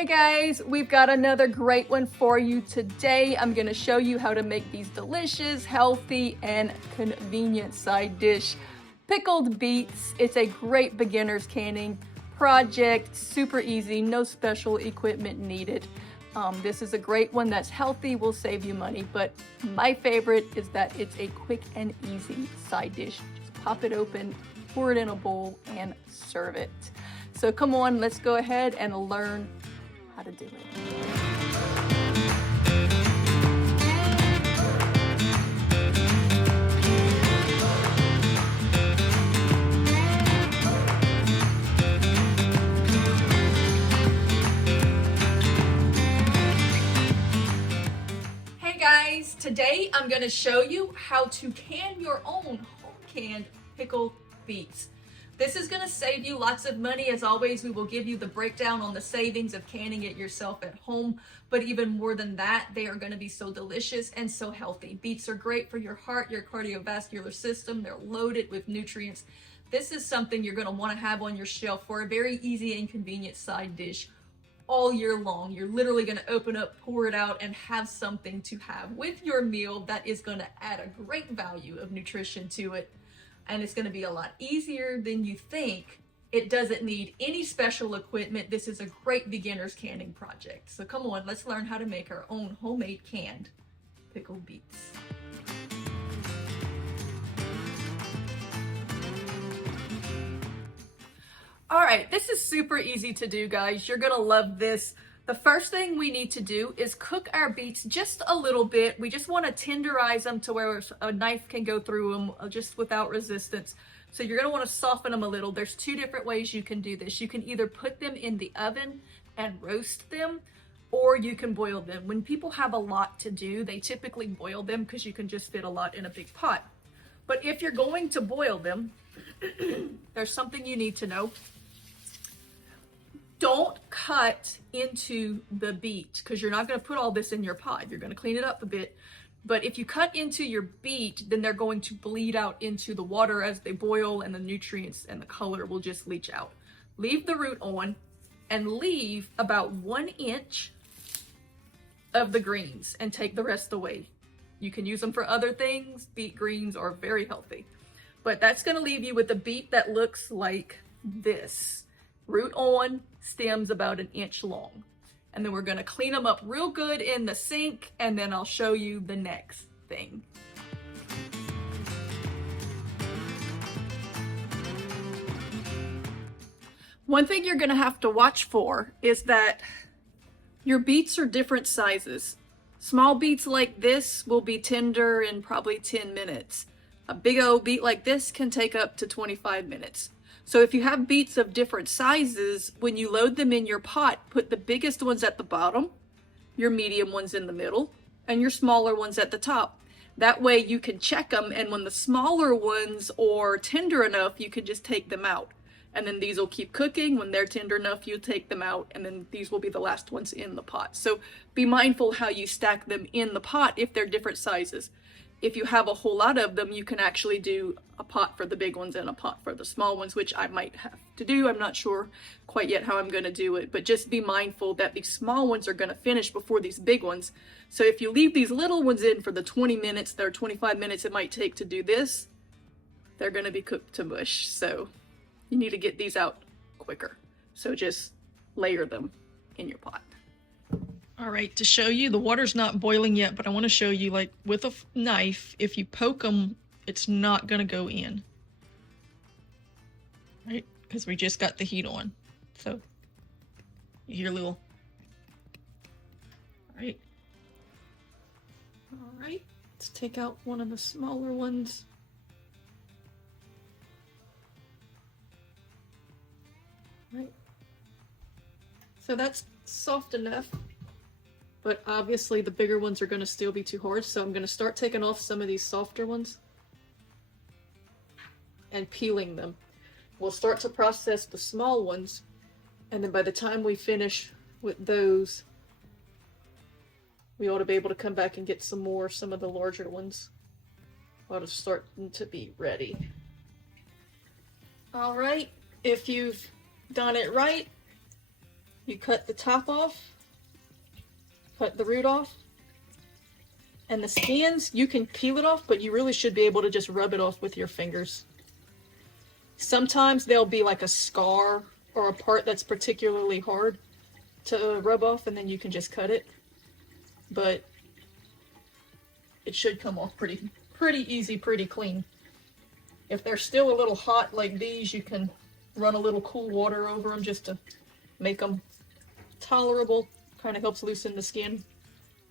Hey guys, we've got another great one for you today. I'm gonna show you how to make these delicious, healthy, and convenient side dish. Pickled beets. It's a great beginner's canning project, super easy, no special equipment needed. This is a great one that's healthy, will save you money, but my favorite is that it's a quick and easy side dish. Just pop it open, pour it in a bowl, and serve it. So come on, let's go ahead and learn how to do it. Hey guys, today I'm going to show you how to can your own home-canned pickled beets. This is going to save you lots of money. As always, we will give you the breakdown on the savings of canning it yourself at home. But even more than that, they are going to be so delicious and so healthy. Beets are great for your heart, your cardiovascular system. They're loaded with nutrients. This is something you're going to want to have on your shelf for a very easy and convenient side dish all year long. You're literally going to open up, pour it out, and have something to have with your meal that is going to add a great value of nutrition to it. And it's going to be a lot easier than you think. It doesn't need any special equipment. This is a great beginner's canning project. So come on, let's learn how to make our own homemade canned pickled beets. All right, this is super easy to do, guys. You're gonna love this. The first thing we need to do is cook our beets just a little bit. We just want to tenderize them to where a knife can go through them just without resistance. So you're going to want to soften them a little. There's two different ways you can do this. You can either put them in the oven and roast them, or you can boil them. When people have a lot to do, they typically boil them because you can just fit a lot in a big pot. But if you're going to boil them, there's something you need to know. Don't cut into the beet because you're not going to put all this in your pot. You're going to clean it up a bit. But if you cut into your beet, then they're going to bleed out into the water as they boil, and the nutrients and the color will just leach out. Leave the root on and leave about 1 inch of the greens and take the rest away. You can use them for other things. Beet greens are very healthy. But that's going to leave you with a beet that looks like this. Root on, stems about 1 inch long. And then we're going to clean them up real good in the sink, and then I'll show you the next thing. One thing you're going to have to watch for is that your beets are different sizes. Small beets like this will be tender in probably 10 minutes. A big old beet like this can take up to 25 minutes. So if you have beets of different sizes, when you load them in your pot, put the biggest ones at the bottom, your medium ones in the middle, and your smaller ones at the top. That way you can check them, and when the smaller ones are tender enough, you can just take them out. And then these will keep cooking. When they're tender enough, you take them out, and then these will be the last ones in the pot. So be mindful how you stack them in the pot if they're different sizes. If you have a whole lot of them, you can actually do a pot for the big ones and a pot for the small ones, which I might have to do. I'm not sure quite yet how I'm going to do it, but just be mindful that these small ones are going to finish before these big ones. So if you leave these little ones in for the 20 minutes, or 25 minutes it might take to do this, they're going to be cooked to mush. So you need to get these out quicker. So just layer them in your pot. All right, to show you, the water's not boiling yet, but I want to show you, like, with a knife, if you poke them, it's not going to go in. Right? Because we just got the heat on. So, you hear a little... All right. All right, let's take out one of the smaller ones. Right. So that's soft enough. But obviously the bigger ones are going to still be too hard, so I'm going to start taking off some of these softer ones and peeling them. We'll start to process the small ones, and then by the time we finish with those, we ought to be able to come back and get some of the larger ones. Ought to start to be ready. All right, if you've done it right, You cut the top off, cut the root off, and the skins, you can peel it off, but you really should be able to just rub it off with your fingers. Sometimes there'll be like a scar or a part that's particularly hard to rub off, and then you can just cut it. But it should come off pretty easy, pretty clean. If they're still a little hot like these, you can run a little cool water over them just to make them tolerable. Kind of helps loosen the skin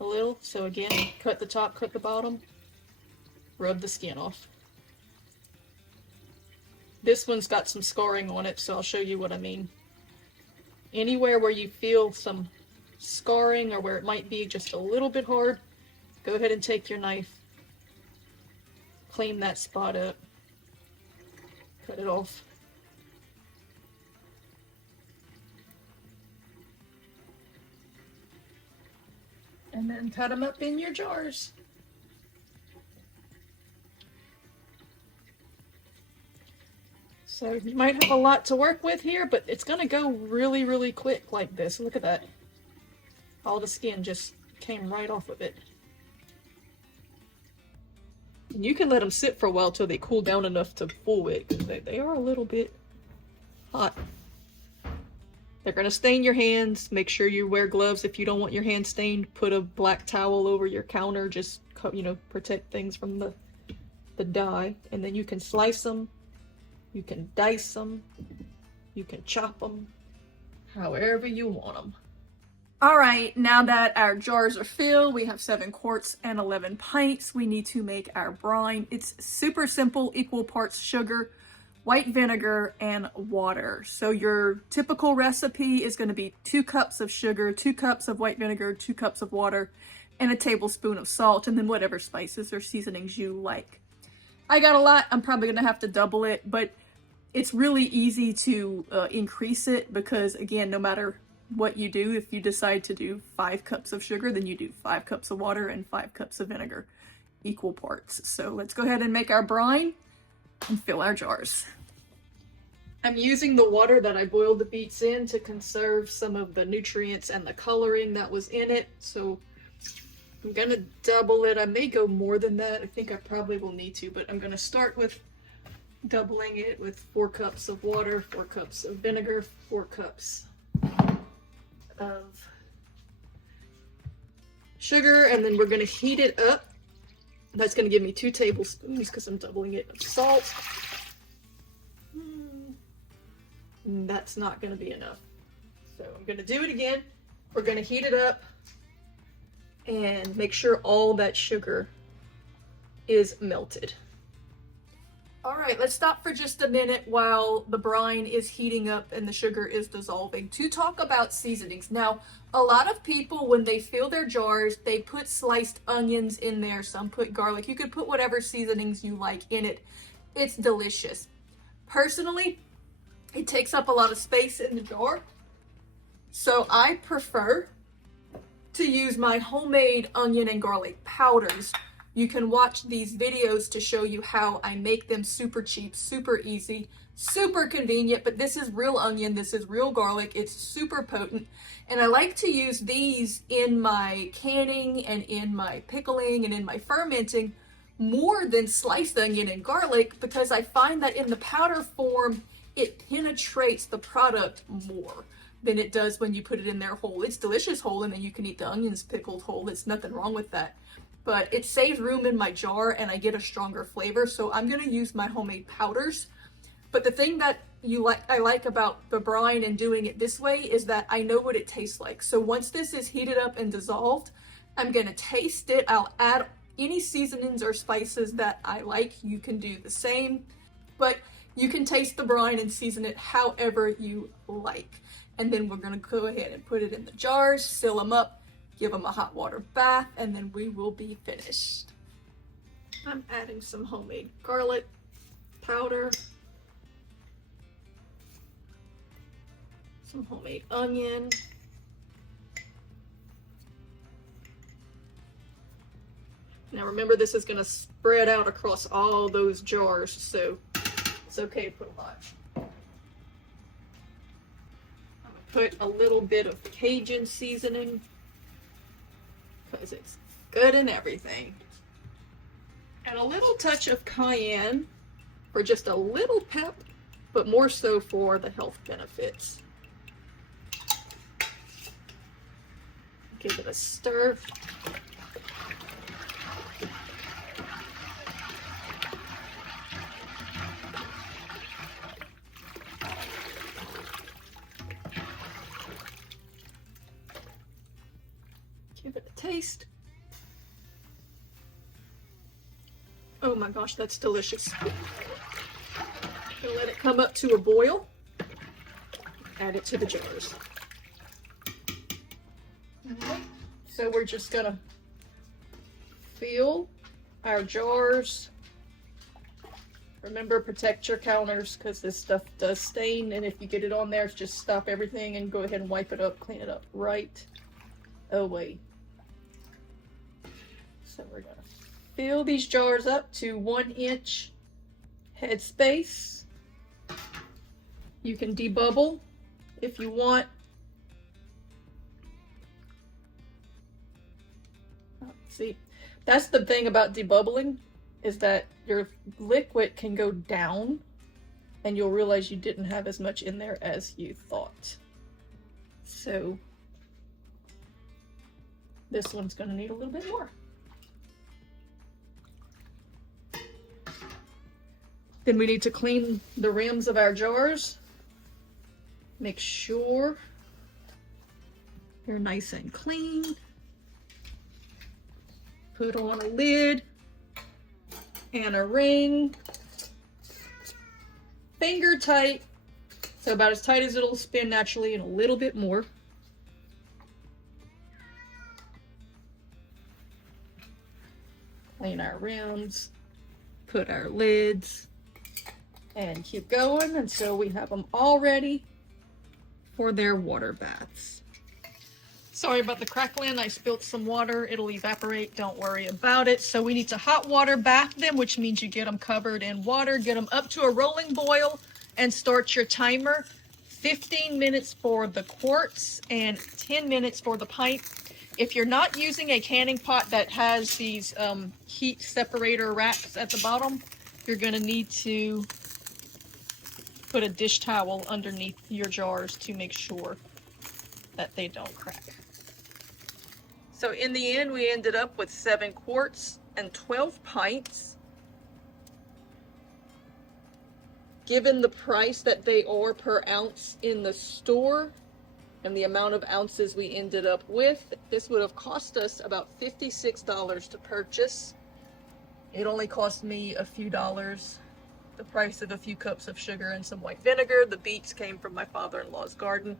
a little. So again, cut the top, cut the bottom, rub the skin off. This one's got some scarring on it, so I'll show you what I mean. Anywhere where you feel some scarring or where it might be just a little bit hard, go ahead and take your knife, clean that spot up, cut it off. And then cut them up in your jars. So you might have a lot to work with here, but it's gonna go really, really quick like this. Look at that. All the skin just came right off of it. And you can let them sit for a while till they cool down enough to fool it, because they are a little bit hot. They're gonna stain your hands. Make sure you wear gloves if you don't want your hands stained. Put a black towel over your counter, just, you know, protect things from the dye. And then you can slice them. You can dice them, you can chop them, however you want them. All right, now that our jars are filled, we have 7 quarts and 11 pints. We need to make our brine. It's super simple, equal parts sugar, white vinegar, and water. So your typical recipe is gonna be 2 cups of sugar, 2 cups of white vinegar, 2 cups of water, and a tablespoon of salt, and then whatever spices or seasonings you like. I got a lot, I'm probably gonna have to double it, but it's really easy to increase it because, again, no matter what you do, if you decide to do 5 cups of sugar, then you do 5 cups of water and 5 cups of vinegar, equal parts. So let's go ahead and make our brine and fill our jars. I'm using the water that I boiled the beets in to conserve some of the nutrients and the coloring that was in it. So I'm gonna double it. I may go more than that. I think I probably will need to, but I'm gonna start with doubling it with 4 cups of water, 4 cups of vinegar, 4 cups of sugar, and then we're going to heat it up. That's going to give me 2 tablespoons because I'm doubling it of salt. That's not going to be enough. So I'm going to do it again. We're going to heat it up and make sure all that sugar is melted. All right, let's stop for just a minute while the brine is heating up and the sugar is dissolving to talk about seasonings. Now, a lot of people, when they fill their jars, they put sliced onions in there. Some put garlic. You could put whatever seasonings you like in it. It's delicious. Personally, it takes up a lot of space in the jar. So I prefer to use my homemade onion and garlic powders. You can watch these videos to show you how I make them super cheap, super easy, super convenient, but this is real onion, this is real garlic, it's super potent. And I like to use these in my canning and in my pickling and in my fermenting more than sliced onion and garlic, because I find that in the powder form, it penetrates the product more than it does when you put it in there whole. It's delicious whole, and then you can eat the onions pickled whole. There's nothing wrong with that. But it saves room in my jar and I get a stronger flavor. So I'm gonna use my homemade powders. But the thing that I like about the brine and doing it this way is that I know what it tastes like. So once this is heated up and dissolved, I'm gonna taste it. I'll add any seasonings or spices that I like. You can do the same, but you can taste the brine and season it however you like. And then we're gonna go ahead and put it in the jars, seal them up, give them a hot water bath, and then we will be finished. I'm adding some homemade garlic powder, some homemade onion, now remember this is going to spread out across all those jars, so it's okay to put a lot. I'm going to put a little bit of Cajun seasoning because it's good in everything. And a little touch of cayenne for just a little pep, but more so for the health benefits. Give it a stir. Give it a taste. Oh my gosh, that's delicious. Gonna let it come up to a boil. Add it to the jars. Alright, so we're just gonna fill our jars. Remember, protect your counters because this stuff does stain, and if you get it on there, just stop everything and go ahead and wipe it up, clean it up right away. So we're gonna fill these jars up to 1 inch headspace. You can debubble if you want. See, that's the thing about debubbling, is that your liquid can go down and you'll realize you didn't have as much in there as you thought. So this one's going to need a little bit more. Then we need to clean the rims of our jars. Make sure they're nice and clean. Put on a lid and a ring. Finger tight, so about as tight as it'll spin naturally, and a little bit more. Clean our rims, put our lids, and keep going until we have them all ready for their water baths. Sorry about the crackling, I spilled some water. It'll evaporate, don't worry about it. So we need to hot water bath them, which means you get them covered in water, get them up to a rolling boil, and start your timer. 15 minutes for the quarts and 10 minutes for the pint. If you're not using a canning pot that has these heat separator racks at the bottom, you're gonna need to put a dish towel underneath your jars to make sure that they don't crack. So in the end, we ended up with 7 quarts and 12 pints. Given the price that they are per ounce in the store and the amount of ounces we ended up with, this would have cost us about $56 to purchase. It only cost me a few dollars, the price of a few cups of sugar and some white vinegar. The beets came from my father-in-law's garden.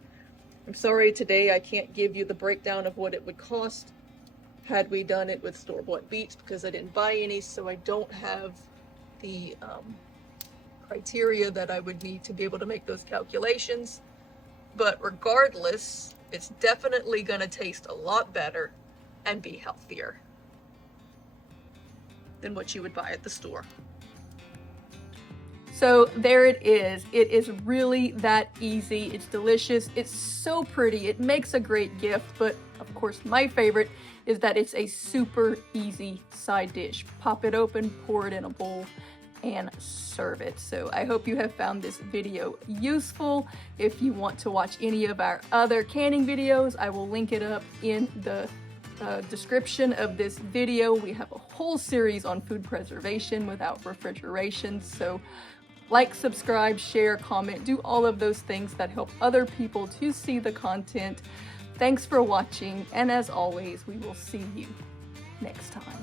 I'm sorry today I can't give you the breakdown of what it would cost had we done it with store-bought beets, because I didn't buy any, so I don't have the criteria that I would need to be able to make those calculations. But regardless, it's definitely going to taste a lot better and be healthier than what you would buy at the store. So there it is. It is really that easy. It's delicious. It's so pretty. It makes a great gift, but of course my favorite is that it's a super easy side dish. Pop it open, pour it in a bowl, and serve it. So I hope you have found this video useful. If you want to watch any of our other canning videos, I will link it up in the description of this video. We have a whole series on food preservation without refrigeration. So like, subscribe, share, comment, do all of those things that help other people to see the content. Thanks for watching, and as always, we will see you next time.